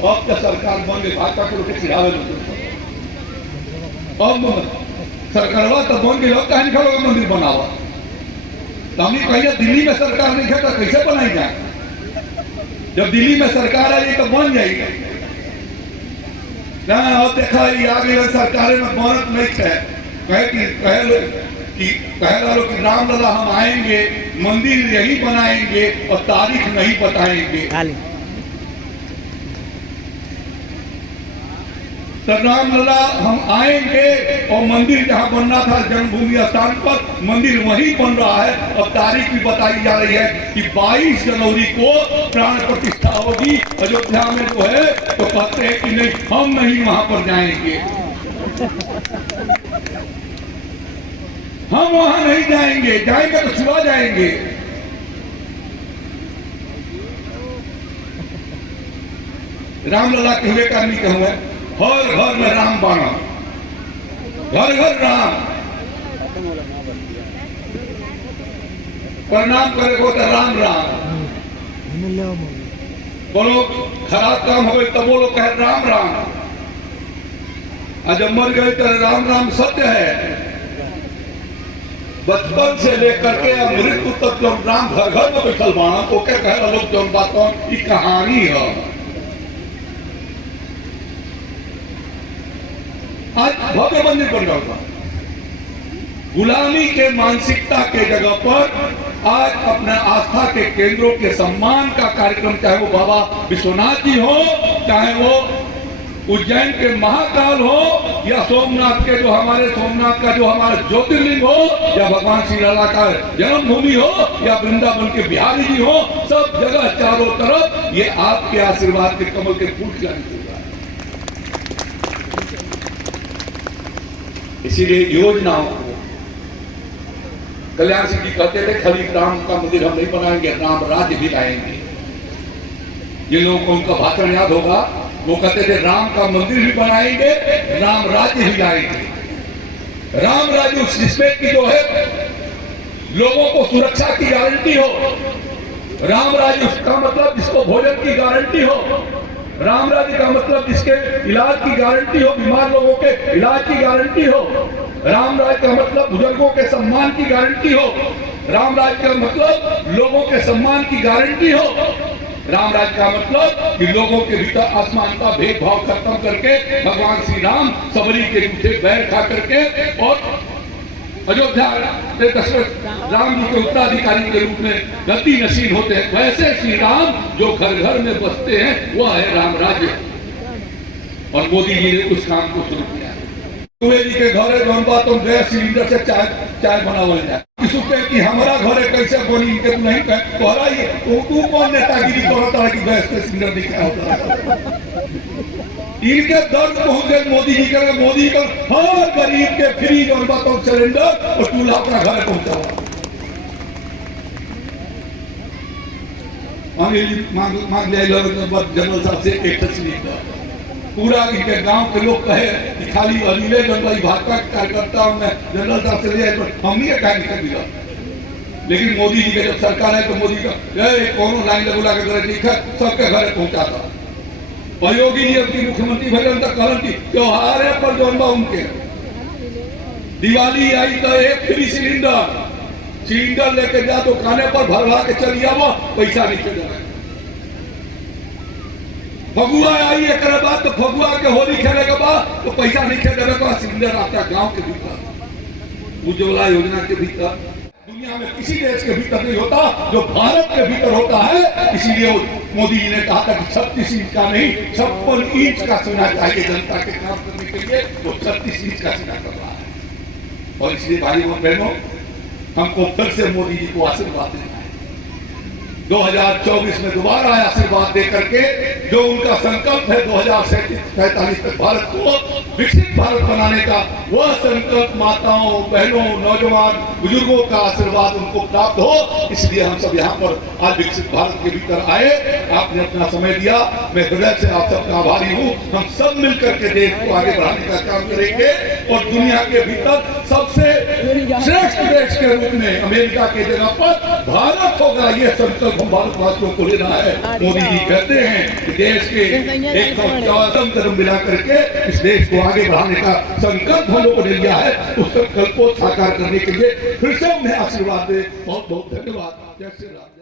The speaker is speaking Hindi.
अब तो सरकार बन गई भाजपा के लोग चिढ़ावे अब सरकारवा तो बन गई, अब कहीं निकलो मंदिर बनावा। तो हमने कहिए दिल्ली में सरकार नहीं है तो कैसे बनाई जाए? जब दिल्ली में सरकार आई तो बन जाएगी ना। और देखा आगे सरकार में बनत नहीं है, कह लो कि रामलला हम आएंगे, मंदिर यही बनाएंगे और तारीख नहीं बताएंगे। तो रामलला हम आएंगे और मंदिर जहां बनना था जन्मभूमि स्थान पर, मंदिर वहीं बन रहा है और तारीख भी बताई जा रही है कि 22 जनवरी को प्राण प्रतिष्ठा होगी अयोध्या में। जो है तो कहते हैं कि नहीं, हम नहीं वहां पर जाएंगे, हम वहां नहीं जाएंगे, जाएंगे तो छुआ जाएंगे। रामलला के हुए कर्मी के हुए हर घर में राम बाणा, घर घर राम। प्रणाम करे को तो राम राम, बोलो खराब काम हो तब वो लोग कहे राम राम, और जब मर गए तो राम राम सत्य है। बचपन से लेकर के मृत्यु तक जो राम घर घर में बैठल बाणा को क्या कहे लोग जो बात कहानी है। आज भव्य मंदिर बन रहा था, गुलामी के मानसिकता के जगह पर आज अपने आस्था के केंद्रों के सम्मान का कार्यक्रम, चाहे वो बाबा विश्वनाथ जी हो, चाहे वो उज्जैन के महाकाल हो, या सोमनाथ के जो हमारे सोमनाथ का जो हमारा ज्योतिर्लिंग हो, या भगवान श्री राधा का जन्मभूमि हो, या वृंदावन के बिहारी जी हो, सब जगह चारों तरफ ये आपके आशीर्वाद के कमल के फूल खिलाने। इसीलिए योजनाओं को कल्याण सिंह जी कहते थे खाली राम का मंदिर हम नहीं बनाएंगे, राम राज्य भी लाएंगे। जिन लोगों को उनका भाषण याद होगा वो कहते थे राम का मंदिर भी बनाएंगे, राम राज्य भी लाएंगे। राम राज्य उस जिसमें की जो है लोगों को सुरक्षा की गारंटी हो, राम राज्य उसका मतलब जिसको भोजन की गारंटी हो, राम राज्य का मतलब जिसके इलाज की गारंटी हो, बीमार लोगों के इलाज की गारंटी हो, राम राज्य का मतलब बुजुर्गों के सम्मान की गारंटी हो, राम राज्य का मतलब लोगों के सम्मान की गारंटी हो, राम राज्य का मतलब कि लोगों के भीतर आसमान का भेदभाव खत्म करके भगवान श्री राम सबरी के रूप से बैर खा करके और अयोध्या दशरथ राम जी के उत्तराधिकारी के रूप में गद्दी नशीन होते हैं। वैसे श्री राम जो घर घर में बसते हैं वह है राम राज्य। और मोदी जी ने उस काम को शुरू किया। जी के घर जौन बात तो गैस सिलेंडर से चाय बनावल जाए, कि हमारा घर कैसे बनी के तू नहीं कह तोहरा ये तू कौन नेतागिरी करता है कि गैस पे सिलेंडर दिखा होता। इनके दर्द पहुंचे मोदी जी के, मोदी का हर गरीब के फ्री जौन बात तो सिलेंडर और चूल्हा अपना घर पहुंचा। मांग लिया जनरल साहब से एक सिलेंडर, पूरा इनके गांव के लोग कहे कि खाली अनिले जनरल भाजपा के कार्यकर्ता में जनरल साहब से लिया हम ही क्या निकल दिया। लेकिन मोदी जी के जब सरकार है तो मोदी का कौन लाइन लगुला के घर लिखा सबके घर पहुंचा था। और योगी जी अपनी मुख्यमंत्री भजन तक कहन की त्योहार है पर जो उनके दिवाली आई तो एक फ्री सिलेंडर लेके जा तो खाने पर भरवा के चली आवा, पैसा नहीं चल। फगुआ आई एक बाद तो फगुआ के होली खेले के बाद तो पैसा नहीं खेले का सिलेंडर आता गांव के भीतर, उज्ज्वला योजना के भीतर। दुनिया में किसी देश के भीतर नहीं होता जो भारत के भीतर होता है। इसीलिए मोदी जी ने कहा था कि 36 इंच का नहीं 56 इंच का सीना चाहिए जनता के काम करने के लिए, वो 36 इंच का सीना कर रहा है। और इसलिए भाई और बहनों, हमको फिर से मोदी जी को आशीर्वाद देना है। 2024 में दोबारा आशीर्वाद देकर के जो उनका संकल्प है 2047 तक भारत को विकसित भारत बनाने का, वह संकल्प माताओं, बहनों, नौजवान, बुजुर्गों का आशीर्वाद उनको प्राप्त हो। इसलिए हम सब यहाँ पर आज विकसित भारत के भीतर आए। आपने अपना समय दिया, मैं हृदय से आप सबका आभारी हूँ। हम सब मिलकर के देश को आगे बढ़ाने का काम करेंगे और दुनिया के भीतर सबसे श्रेष्ठ देश के रूप में अमेरिका के जगह पर भारत होगा, ये संकल्प संकल्प हम भारतवासियों को लेना है। मोदी जी कहते हैं कि देश के 114 धर्म मिला करके इस देश को आगे बढ़ाने का संकल्प हम लोगों ने लिया है। उस संकल्प को साकार करने के लिए फिर से उन्हें आशीर्वाद दे। बहुत बहुत धन्यवाद। जय श्री राम।